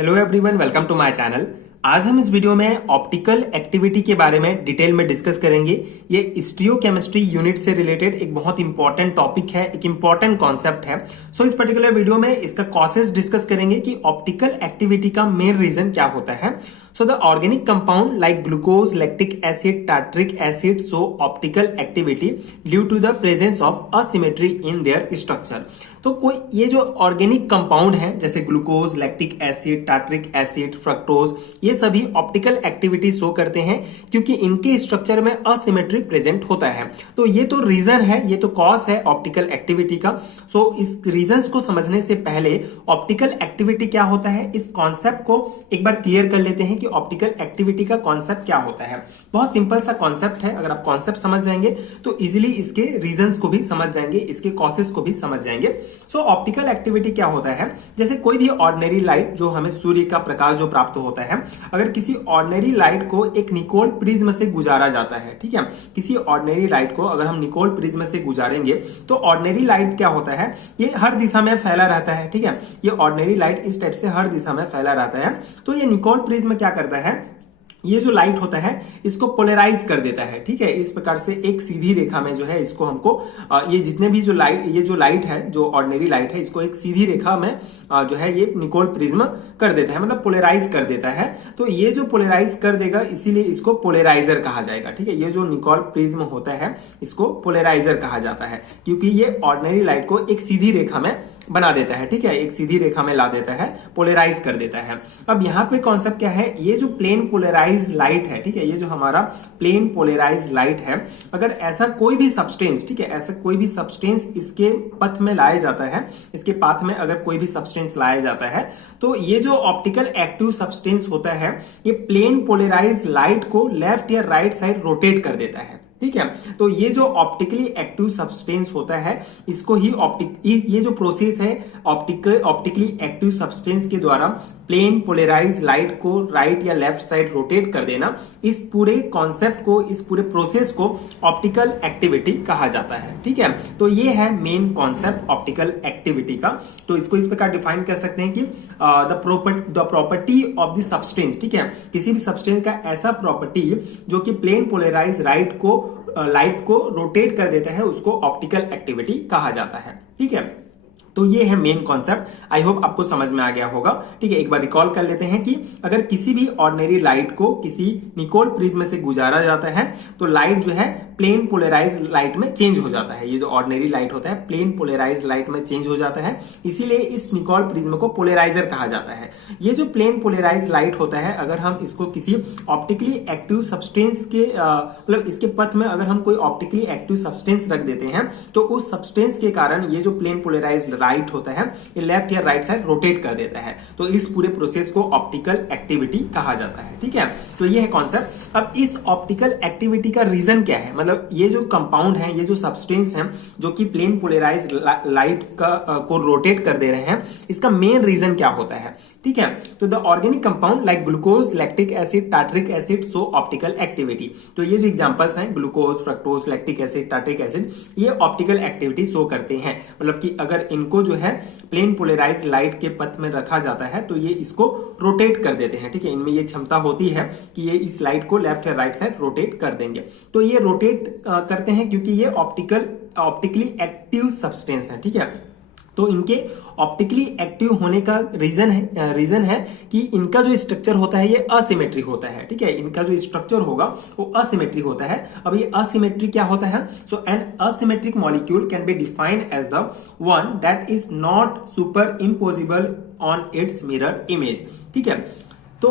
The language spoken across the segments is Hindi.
Hello everyone, welcome to my channel. आज हम इस वीडियो में ऑप्टिकल एक्टिविटी के बारे में डिटेल में डिस्कस करेंगे। ये स्टीरियोकेमिस्ट्री यूनिट से रिलेटेड एक बहुत इंपॉर्टेंट टॉपिक है, एक इंपॉर्टेंट कॉन्सेप्ट है। सो इस पर्टिकुलर वीडियो में इसका कॉसेस डिस्कस करेंगे कि ऑप्टिकल एक्टिविटी का मेन रीजन क्या होता है। So the organic compound like glucose, lactic acid, tartric acid show optical activity due to the presence of asymmetry in their structure। तो कोई ये जो ऑर्गेनिक कंपाउंड है जैसे glucose, lactic acid, tartaric acid, fructose, ये सभी ऑप्टिकल एक्टिविटी शो करते हैं क्योंकि इनके स्ट्रक्चर में असिमेट्री प्रेजेंट होता है। तो ये तो रीजन है, ये तो कॉज है ऑप्टिकल एक्टिविटी का। सो इस रीजंस को समझने से पहले ऑप्टिकल एक्टिविटी क्या होता है इस कॉन्सेप्ट को एक बार क्लियर कर लेते हैं कि ऑप्टिकल एक्टिविटी का कॉन्सेप्ट क्या होता है। बहुत सिंपल सा कॉन्सेप्ट है, अगर आप कॉन्सेप्ट समझ जाएंगे तो इजीली इसके रीजंस को भी समझ जाएंगे, इसके कॉसेस को भी समझ जाएंगे। सो ऑप्टिकल एक्टिविटी क्या होता है, जैसे कोई भी ऑर्डिनरी लाइट जो हमें सूर्य का प्रकाश जो प्राप्त होता है, अगर किसी ऑर्डिनरी लाइट को एक निकोल प्रिज्म से गुजारा जाता है, ठीक है, किसी ऑर्डिनरी लाइट को अगर हम निकोल प्रिज्म से गुजारेंगे तो ऑर्डिनरी लाइट क्या होता है, ये हर दिशा में फैला रहता है, ठीक है, ये ऑर्डिनरी लाइट इस टाइप से हर दिशा में फैला रहता है। तो ये निकोल प्रिज्म क्या करता है, ये जो लाइट होता है इसको पोलराइज कर देता है, ठीक है। इस प्रकार से एक सीधी रेखा में जो है इसको हमको ये जितने भी जो लाइट है, जो ऑर्डिनरी लाइट है, इसको एक सीधी रेखा में जो है ये निकोल प्रिज्म कर देता है, मतलब पोलराइज कर देता है। तो ये जो पोलराइज कर देगा इसीलिए इसको पोलराइजर कहा जाएगा, ठीक है। ये जो निकोल प्रिज्म होता है इसको पोलराइजर कहा जाता है क्योंकि ये ऑर्डिनरी लाइट को एक सीधी रेखा में बना देता है, ठीक है, एक सीधी रेखा में ला देता है, पोलराइज कर देता है। अब यहाँ पे कॉन्सेप्ट क्या है, ये जो प्लेन पोलराइज लाइट है, ठीक है, ये जो हमारा प्लेन पोलराइज लाइट है, अगर ऐसा कोई भी सब्सटेंस, ठीक है, ऐसा कोई भी सब्सटेंस इसके पथ में लाया जाता है, इसके पाथ में अगर कोई भी सब्सटेंस लाया जाता है तो ये जो ऑप्टिकल एक्टिव सब्सटेंस होता है ये प्लेन पोलराइज लाइट को लेफ्ट या राइट साइड रोटेट कर देता है, ठीक है। तो ये जो ऑप्टिकली एक्टिव सब्सटेंस होता है इसको ही ये जो प्रोसेस है ऑप्टिकली एक्टिव सब्सटेंस के द्वारा प्लेन पोलराइज लाइट को राइट या लेफ्ट साइड रोटेट कर देना, इस पूरे कॉन्सेप्ट को, इस पूरे प्रोसेस को ऑप्टिकल एक्टिविटी कहा जाता है, ठीक है। तो ये है मेन कॉन्सेप्ट ऑप्टिकल एक्टिविटी का। तो इसको इस प्रकार डिफाइन कर सकते हैं कि the property of the substance, ठीक है, किसी भी सब्सटेंस का ऐसा प्रॉपर्टी जो कि प्लेन पोलराइज लाइट को रोटेट कर देता है उसको ऑप्टिकल एक्टिविटी कहा जाता है, ठीक है। तो ये है मेन कॉन्सेप्ट। आई होप आपको समझ में आ गया होगा, ठीक है। एक बार रिकॉल कर लेते हैं कि अगर किसी भी ऑर्डिनरी लाइट को किसी निकोल प्रिज्म से गुजारा जाता है तो लाइट जो है प्लेन पोलराइज लाइट में चेंज हो जाता है। ये जो ऑर्डिनरी लाइट होता है प्लेन पोलराइज लाइट में चेंज हो जाता है, इसीलिए इस निकोल प्रिज्म को पोलराइजर कहा जाता है। ये जो प्लेन पोलराइज लाइट होता है, अगर हम इसको किसी ऑप्टिकली एक्टिव सब्सटेंस के मतलब इसके पथ में अगर हम कोई ऑप्टिकली एक्टिव सब्सटेंस रख देते हैं तो उस सब्सटेंस के कारण ये जो प्लेन पोलराइज लाइट होता है ये लेफ्ट या राइट साइड रोटेट कर देता है। तो इस पूरे प्रोसेस को ऑप्टिकल एक्टिविटी कहा जाता है, ठीक है। तो ये है कॉन्सेप्ट। अब इस ऑप्टिकल एक्टिविटी का रीजन क्या है, मतलब ये जो कंपाउंड है, ये जो सब्सटेंस है जो कि प्लेन पोलराइज लाइट को रोटेट कर दे रहे हैं, इसका मेन रीजन क्या होता है, ठीक है। तो the organic compound like glucose, lactic acid, tartaric acid show optical activity. तो ये जो एग्जांपल्स हैं glucose, fructose, lactic acid, tartaric acid, ये ऑप्टिकल एक्टिविटी शो करते हैं। मतलब कि अगर इनको जो है प्लेन पोलराइज लाइट के पथ में रखा जाता है तो ये इसको रोटेट कर देते हैं, ठीक है। इनमें ये क्षमता होती है कि ये इस लाइट को लेफ्ट या राइट साइड रोटेट कर देंगे। तो ये रोटेट करते हैं क्योंकि ये ऑप्टिकली एक्टिव सब्सटेंस है, ठीक है। तो इनके ऑप्टिकली एक्टिव होने का रीजन है कि इनका जो स्ट्रक्चर होता है ये असिमेट्रिक होता है, ठीक है। इनका जो स्ट्रक्चर होगा वो असिमेट्रिक होता है। अब ये असिमेट्रिक क्या होता है, so an asymmetric molecule can be defined as the one that is not superimposable on its mirror image, ठीक है। तो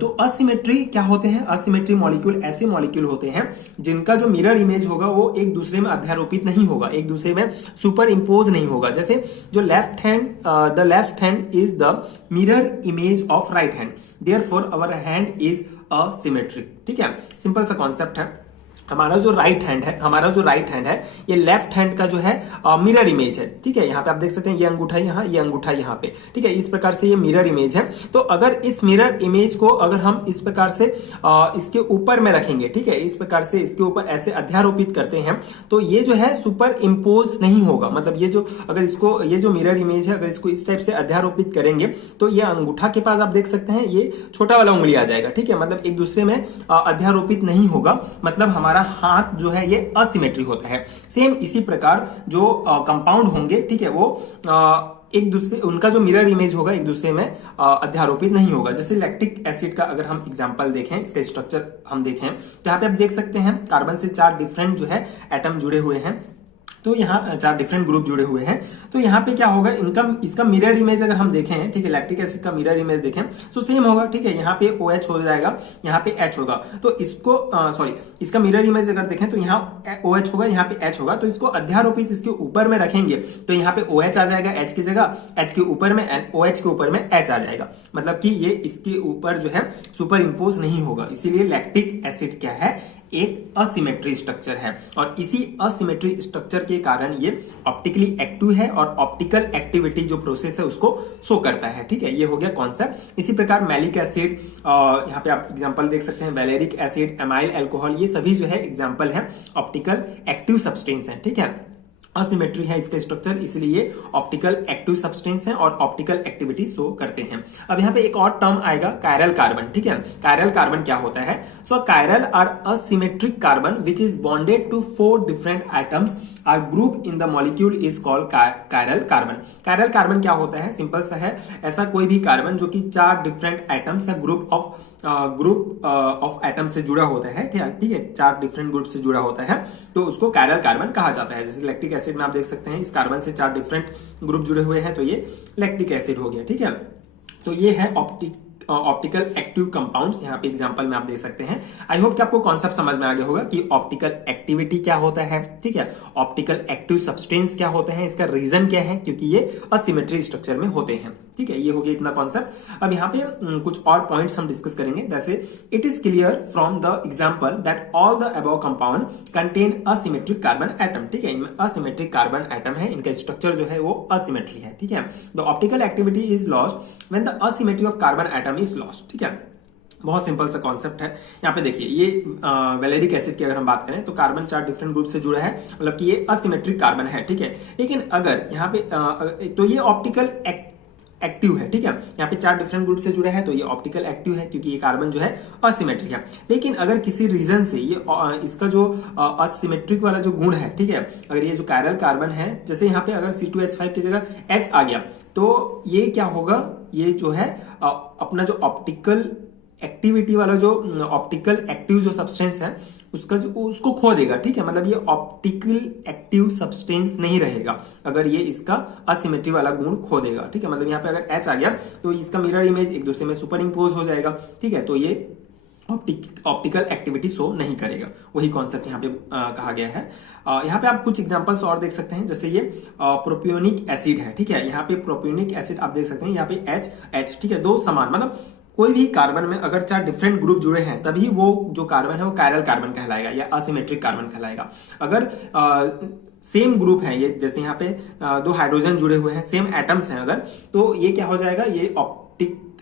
तो असिमेट्री क्या होते हैं, असिमेट्री मॉलिक्यूल ऐसे मॉलिक्यूल होते हैं जिनका जो मिरर इमेज होगा वो एक दूसरे में अध्यारोपित नहीं होगा, एक दूसरे में सुपर इम्पोज नहीं होगा। जैसे जो the left hand is the mirror image of right hand, therefore our hand is asymmetric, ठीक है। सिंपल सा कॉन्सेप्ट है। हमारा जो राइट हैंड है ये लेफ्ट हैंड का जो है मिरर इमेज है। ठीक है, यहाँ पे आप देख सकते हैं ये अंगूठा यहाँ, ये अंगूठा यहाँ पे। ठीक है, इस प्रकार से ये मिरर इमेज है। तो अगर इस मिरर इमेज को अगर हम इस प्रकार से इसके ऊपर में रखेंगे, ठीक है, इस प्रकार से इसके ऊपर ऐसे अध्यारोपित करते हैं तो ये जो है सुपर इम्पोज नहीं होगा। मतलब ये जो अगर इसको ये जो मिरर इमेज है अगर इसको इस टाइप से अध्यारोपित करेंगे तो ये अंगूठा के पास आप देख सकते हैं ये छोटा वाला उंगली आ जाएगा। ठीक है, मतलब एक दूसरे में अध्यारोपित नहीं होगा, मतलब हमारा हाथ जो है ये असिमेट्री होता है। सेम इसी प्रकार जो कंपाउंड होंगे, ठीक है, वो एक दूसरे उनका जो मिरर इमेज होगा एक दूसरे में अध्यारोपित नहीं होगा। जैसे लैक्टिक एसिड का अगर हम एग्जांपल देखें, इसका स्ट्रक्चर हम देखें तो यहाँ पे आप देख सकते हैं कार्बन से 4 डिफरेंट जो है एटम जुड़े हुए हैं। तो यहाँ 4 डिफरेंट ग्रुप जुड़े हुए हैं। तो यहाँ पे क्या होगा, इसका मिरर इमेज अगर हम देखें, ठीक है, लैक्टिक एसिड का मिरर इमेज देखें तो सेम होगा। ठीक है, यहाँ पे OH हो जाएगा, यहाँ पे H होगा। तो इसको इसका मिरर इमेज अगर देखें तो यहाँ OH होगा, यहाँ पे H होगा। तो इसको अध्यारोपित इसके ऊपर में रखेंगे तो यहाँ पे OH आ जाएगा H की जगह, H के ऊपर में OH के ऊपर में H आ जाएगा। मतलब कि ये इसके ऊपर जो है सुपर इम्पोज नहीं होगा। इसीलिए लैक्टिक एसिड क्या है, एक असिमेट्री स्ट्रक्चर है और इसी असिमेट्री स्ट्रक्चर के कारण ये ऑप्टिकली एक्टिव है और ऑप्टिकल एक्टिविटी जो प्रोसेस है उसको शो करता है। ठीक है, ये हो गया कॉन्सेप्ट। इसी प्रकार मैलिक एसिड, यहाँ पे आप एग्जांपल देख सकते हैं, वैलेरिक एसिड, एमाइल अल्कोहल, ये सभी जो है एग्जांपल है ऑप्टिकल एक्टिव सब्सटेंस है। ठीक है, असिमेट्री है इसका स्ट्रक्चर, इसलिए ऑप्टिकल एक्टिव सब्सटेंस है और ऑप्टिकल एक्टिविटी शो करते हैं। अब यहाँ पे एक और टर्म आएगा, कायरल कार्बन। ठीक है, कायरल कार्बन क्या होता है? So chiral or asymmetric carbon which is bonded to 4 different atoms or group in the molecule is called chiral carbon. Chiral carbon क्या होता है? सिंपल सा है, ऐसा कोई भी कार्बन जो कि 4 डिफरेंट एटम्स या ग्रुप ऑफ एटम से जुड़ा होता है। ठीक है, 4 डिफरेंट ग्रुप से जुड़ा होता है तो उसको कायरल कार्बन कहा जाता है। जैसे लैक्टिक एसिड में आप देख सकते हैं इस कार्बन से 4 डिफरेंट ग्रुप जुड़े हुए हैं तो ये लैक्टिक एसिड हो गया। ठीक है, तो ये है ऑप्टिकल एक्टिव कंपाउंड्स। यहाँ पे एग्जांपल में आप देख सकते हैं। आई होप कि आपको कॉन्सेप्ट समझ में आ गया होगा कि ऑप्टिकल एक्टिविटी क्या होता है। ठीक है, ऑप्टिकल एक्टिव सब्सटेंस क्या होते हैं, इसका रीजन क्या है, क्योंकि ये असिमेट्री स्ट्रक्चर में होते हैं। ठीक है, ये हो गया इतना कॉन्सेप्ट। अब यहाँ पे कुछ और पॉइंट्स हम डिस्कस करेंगे। जैसे it is clear from the example that all the above compound contain asymmetric carbon atom. ठीक है, इनमें असिमेट्रिक कार्बन एटम है, इनका स्ट्रक्चर जो है वो असिमेट्री है। ठीक है, the optical activity is lost when the asymmetry of carbon atom is lost. ठीक है, बहुत सिंपल सा कॉन्सेप्ट है। यहाँ पे देखिए ये वैलेरिक एसिड की अगर हम बात करें तो कार्बन 4 डिफरेंट ग्रुप से जुड़ा है, मतलब कि ये असिमेट्रिक कार्बन है। ठीक है, लेकिन अगर यहाँ पे तो ये ऑप्टिकल एक्टिव है। ठीक है, यहाँ पे 4 डिफरेंट ग्रुप से जुड़ा है तो ये ऑप्टिकल एक्टिव है क्योंकि ये कार्बन जो है असिमेट्रिक है। लेकिन अगर किसी रीजन से ये इसका जो असिमेट्रिक वाला जो गुण है, ठीक है, अगर ये जो कायरल कार्बन है, जैसे यहाँ पे अगर C2H5 की जगह H आ गया तो ये क्या होगा, ये जो है अपना जो ऑप्टिकल एक्टिविटी वाला जो ऑप्टिकल एक्टिव जो सब्सटेंस है उसको खो देगा। ठीक है, मतलब ये ऑप्टिकल एक्टिव सब्सटेंस नहीं रहेगा अगर ये इसका असिमेट्री वाला गुण खो देगा। ठीक है, मतलब यहाँ पे अगर H आ गया तो इसका मिरर इमेज एक दूसरे में सुपर इम्पोज हो जाएगा। ठीक है, तो ये ऑप्टिकल एक्टिविटी शो नहीं करेगा। वही कॉन्सेप्ट यहाँ पे कहा गया है। यहाँ पे आप कुछ एग्जांपल्स और देख सकते हैं। जैसे ये प्रोपियोनिक एसिड है। ठीक है, यहाँ पे प्रोपियोनिक एसिड आप देख सकते हैं, यहाँ पे H। ठीक है, 2 समान, मतलब कोई भी कार्बन में अगर 4 डिफरेंट ग्रुप जुड़े हैं तभी वो जो कार्बन है वो कायरल कार्बन कहलाएगा या असिमेट्रिक कार्बन कहलाएगा। अगर सेम ग्रुप है, ये जैसे यहाँ पे 2 हाइड्रोजन जुड़े हुए हैं, सेम एटम्स हैं अगर, तो ये क्या हो जाएगा, ये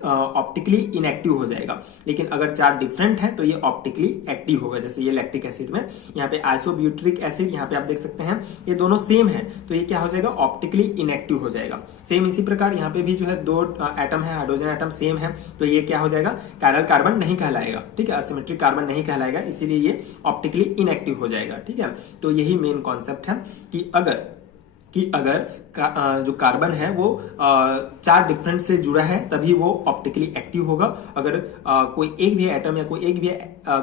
ऑप्टिकली इनएक्टिव हो जाएगा। लेकिन अगर 4 डिफरेंट हैं तो ये ऑप्टिकली एक्टिव होगा। जैसे ये लैक्टिक एसिड में यहाँ पे आइसोब्यूट्रिक एसिड, यहाँ पे आप देख सकते हैं ये दोनों सेम है तो ये क्या हो जाएगा, ऑप्टिकली इनएक्टिव हो जाएगा। सेम इसी प्रकार यहाँ पे भी जो है 2 एटम है, हाइड्रोजन एटम सेम है तो ये क्या हो जाएगा, कायरल कार्बन नहीं कहलाएगा। ठीक है, असिमेट्रिक कार्बन नहीं कहलाएगा, इसीलिए ये ऑप्टिकली इनएक्टिव हो जाएगा। ठीक है, तो यही मेन कॉन्सेप्ट है कि अगर जो कार्बन है वो 4 डिफरेंट से जुड़ा है तभी वो ऑप्टिकली एक्टिव होगा। अगर कोई एक भी एटम या कोई एक भी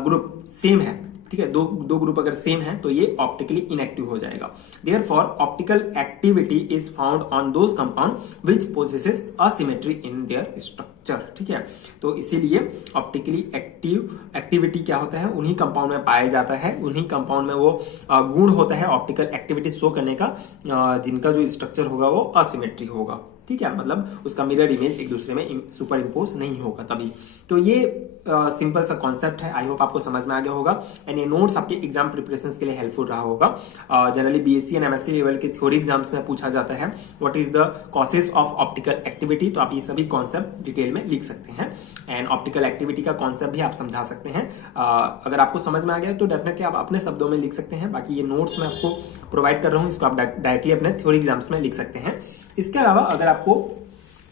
ग्रुप सेम है, ठीक है, दो ग्रुप अगर सेम है तो ये ऑप्टिकली इनएक्टिव हो जाएगा। Therefore optical activity is found on those compound which possesses asymmetry in their structure. ठीक है, तो इसीलिए ऑप्टिकली एक्टिविटी क्या होता है, उन्हीं कंपाउंड में पाया जाता है, उन्हीं कंपाउंड में वो गुण होता है ऑप्टिकल एक्टिविटी शो करने का जिनका जो स्ट्रक्चर होगा वो असिमेट्री होगा। ठीक है, मतलब उसका मिरर इमेज एक दूसरे में सुपर इम्पोज नहीं होगा तभी। तो ये सिंपल सा कॉन्सेप्ट है, आई होप आपको समझ में आ गया होगा एंड ये नोट्स आपके एग्जाम प्रिपरेशन के लिए हेल्पफुल रहा होगा। Generally BSc and MSc level के थ्योरी एग्जाम्स में पूछा जाता है what is the causes of optical activity, तो आप ये सभी कॉन्सेप्ट डिटेल में लिख सकते हैं एंड ऑप्टिकल एक्टिविटी का कॉन्सेप्ट भी आप समझा सकते हैं। अगर आपको समझ में आ गया तो डेफिनेटली आप अपने शब्दों में लिख सकते हैं, बाकी ये नोट्स मैं आपको प्रोवाइड कर रहा हूँ, इसको आप डायरेक्टली अपने थ्योरी एग्जाम्स में लिख सकते हैं। इसके अलावा अगर आपको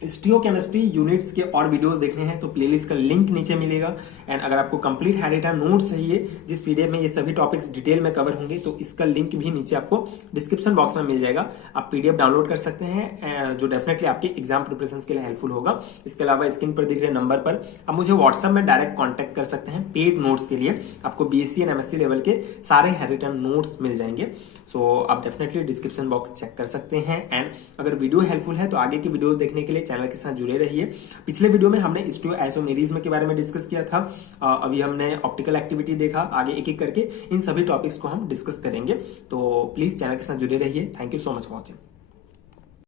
स्टीरियोकेमिस्ट्री यूनिट्स के और वीडियोस देखने हैं तो प्लेलिस्ट का लिंक नीचे मिलेगा एंड अगर आपको कंप्लीट हैंडरिटन नोट्स चाहिए जिस पीडीएफ में ये सभी टॉपिक्स डिटेल में कवर होंगे तो इसका लिंक भी नीचे आपको डिस्क्रिप्शन बॉक्स में मिल जाएगा। आप पीडीएफ डाउनलोड कर सकते हैं जो डेफिनेटली आपके एग्जाम प्रिपरेशन के लिए हेल्पफुल होगा। इसके अलावा स्क्रीन पर दिख रहे नंबर पर आप मुझे व्हाट्सएप में डायरेक्ट कॉन्टैक्ट कर सकते हैं पेड नोट्स के लिए। आपको बीएससी एंड एमएससी लेवल के सारे हैंडरिटन नोट्स मिल जाएंगे, सो आप डेफिनेटली डिस्क्रिप्शन बॉक्स चेक कर सकते हैं एंड अगर वीडियो हेल्पफुल है तो आगे की वीडियोस देखने के लिए चैनल के साथ जुड़े रहिए। पिछले वीडियो में हमने स्टीरियो आइसोमेरिज्म के बारे में डिस्कस किया था, अभी हमने ऑप्टिकल एक्टिविटी देखा, आगे एक एक करके इन सभी टॉपिक्स को हम डिस्कस करेंगे, तो प्लीज चैनल के साथ जुड़े रहिए। Thank you so much for watching.